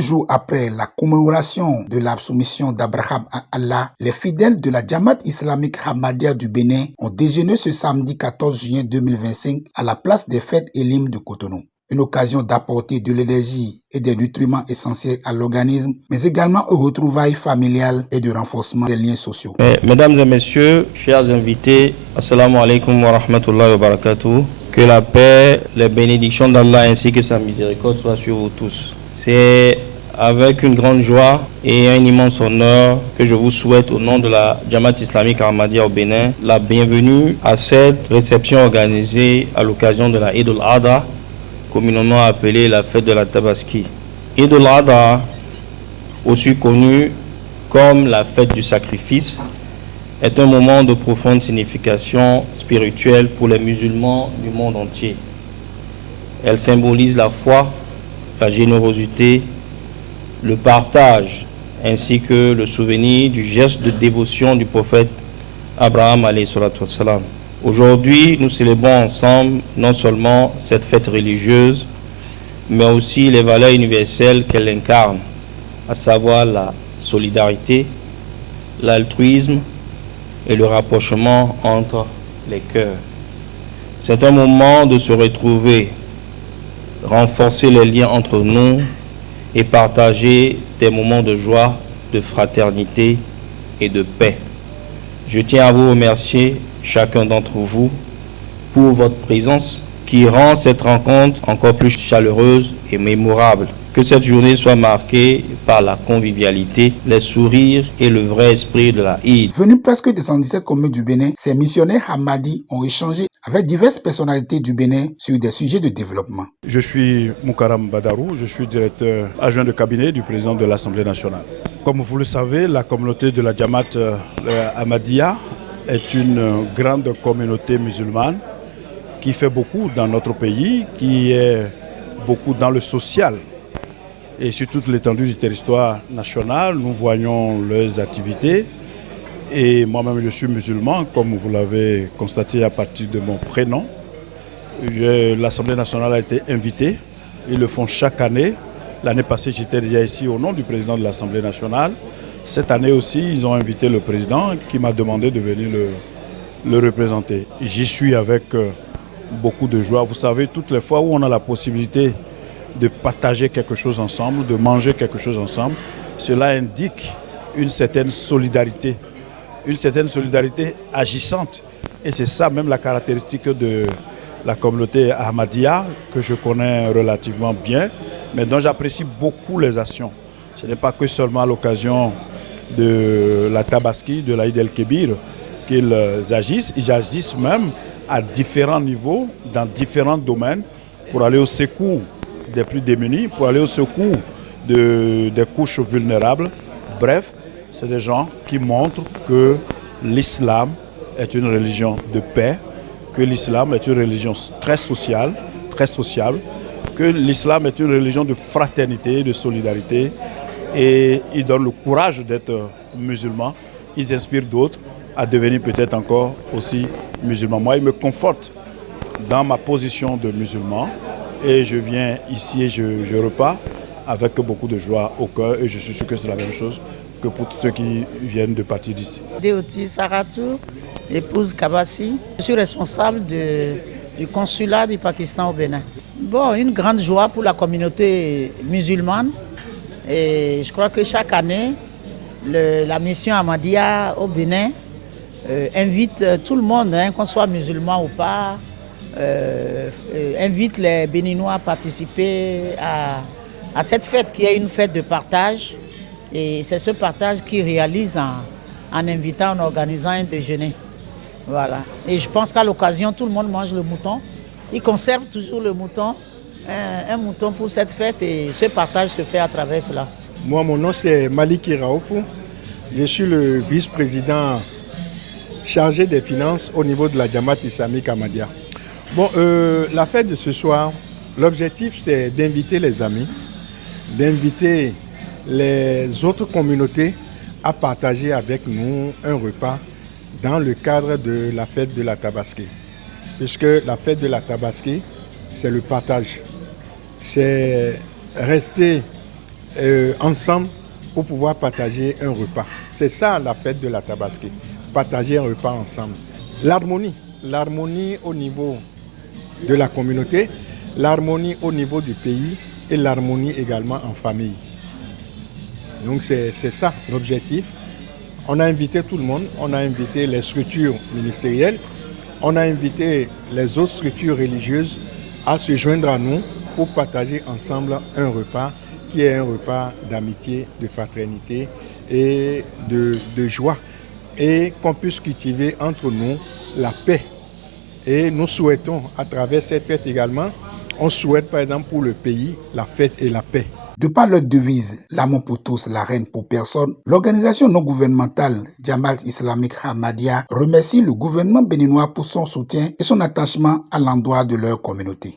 jours après la commémoration de la soumission d'Abraham à Allah, les fidèles de la Jamaat islamique Ahmadiyya du Bénin ont déjeuné ce samedi 14 juin 2025 à la place des fêtes Elim de Cotonou. Une occasion d'apporter de l'énergie et des nutriments essentiels à l'organisme, mais également aux retrouvailles familiales et de renforcement des liens sociaux. Mesdames et messieurs, chers invités, assalamu alaikum wa rahmatullahi wa barakatuh. Que la paix, les bénédictions d'Allah ainsi que sa miséricorde soient sur vous tous. C'est avec une grande joie et un immense honneur que je vous souhaite au nom de la Jamaat islamique Ahmadiyya au Bénin la bienvenue à cette réception organisée à l'occasion de la Eid al-Adha, communément appelée la fête de la Tabaski. Eid al-Adha, aussi connue comme la fête du sacrifice, est un moment de profonde signification spirituelle pour les musulmans du monde entier. Elle symbolise la foi, la générosité, le partage, ainsi que le souvenir du geste de dévotion du prophète Abraham alayhi salatu wassalam. Aujourd'hui, nous célébrons ensemble non seulement cette fête religieuse, mais aussi les valeurs universelles qu'elle incarne, à savoir la solidarité, l'altruisme et le rapprochement entre les cœurs. C'est un moment de se retrouver, renforcer les liens entre nous et partager des moments de joie, de fraternité et de paix. Je tiens à vous remercier, chacun d'entre vous, pour votre présence qui rend cette rencontre encore plus chaleureuse et mémorable. Que cette journée soit marquée par la convivialité, les sourires et le vrai esprit de la Eid. Venus presque des 117 communes du Bénin, ces missionnaires Ahmadis ont échangé avec diverses personnalités du Bénin sur des sujets de développement. Je suis Moukaram Badarou, je suis directeur adjoint de cabinet du président de l'Assemblée nationale. Comme vous le savez, la communauté de la Jamaat Ahmadiyya est une grande communauté musulmane qui fait beaucoup dans notre pays, qui est beaucoup dans le social. Et sur toute l'étendue du territoire national, nous voyons leurs activités. Et moi-même, je suis musulman, comme vous l'avez constaté à partir de mon prénom. L'Assemblée nationale a été invitée. Ils le font chaque année. L'année passée, j'étais déjà ici au nom du président de l'Assemblée nationale. Cette année aussi, ils ont invité le président qui m'a demandé de venir le représenter. J'y suis avec beaucoup de joie. Vous savez, toutes les fois où on a la possibilité de partager quelque chose ensemble, de manger quelque chose ensemble, cela indique une certaine solidarité agissante. Et c'est ça même la caractéristique de la communauté Ahmadiyya que je connais relativement bien, mais dont j'apprécie beaucoup les actions. Ce n'est pas que seulement à l'occasion de la Tabaski, de l'Aïd el-Kébir qu'ils agissent, ils agissent même à différents niveaux, dans différents domaines, pour aller au secours des plus démunis, pour aller au secours des couches vulnérables. Bref, c'est des gens qui montrent que l'islam est une religion de paix, que l'islam est une religion très sociale, que l'islam est une religion de fraternité, de solidarité, et ils donnent le courage d'être musulmans. Ils inspirent d'autres à devenir peut-être encore aussi musulmans. Moi, ils me confortent dans ma position de musulman. Et je viens ici et je repars avec beaucoup de joie au cœur. Et je suis sûr que c'est la même chose que pour tous ceux qui viennent de partir d'ici. Deoti Saratou, épouse Kabassi. Je suis responsable du consulat du Pakistan au Bénin. Bon, une grande joie pour la communauté musulmane. Et je crois que chaque année, la mission Ahmadiyya au Bénin invite tout le monde, qu'on soit musulman ou pas, invite les Béninois à participer à cette fête qui est une fête de partage. Et c'est ce partage qu'ils réalisent en invitant, en organisant un déjeuner. Voilà. Et je pense qu'à l'occasion, tout le monde mange le mouton. Ils conservent toujours le mouton, un mouton pour cette fête, et ce partage se fait à travers cela. Moi, mon nom c'est Maliki Raoufou. Je suis le vice-président chargé des finances au niveau de la Jamaat islamique Ahmadiyya. Bon, la fête de ce soir, l'objectif c'est d'inviter les amis, d'inviter les autres communautés à partager avec nous un repas dans le cadre de la fête de la Tabaski. Puisque la fête de la Tabaski, c'est le partage. C'est rester ensemble pour pouvoir partager un repas. C'est ça la fête de la Tabaski, partager un repas ensemble. L'harmonie au niveau de la communauté, l'harmonie au niveau du pays et l'harmonie également en famille. Donc c'est ça l'objectif. On a invité tout le monde, on a invité les structures ministérielles, on a invité les autres structures religieuses à se joindre à nous pour partager ensemble un repas qui est un repas d'amitié, de fraternité et de joie. Et qu'on puisse cultiver entre nous la paix. Et nous souhaitons, à travers cette fête également, on souhaite par exemple pour le pays la fête et la paix. De par leur devise, l'amour pour tous, la reine pour personne, l'organisation non gouvernementale Jamaat Islamique Ahmadiyya remercie le gouvernement béninois pour son soutien et son attachement à l'endroit de leur communauté.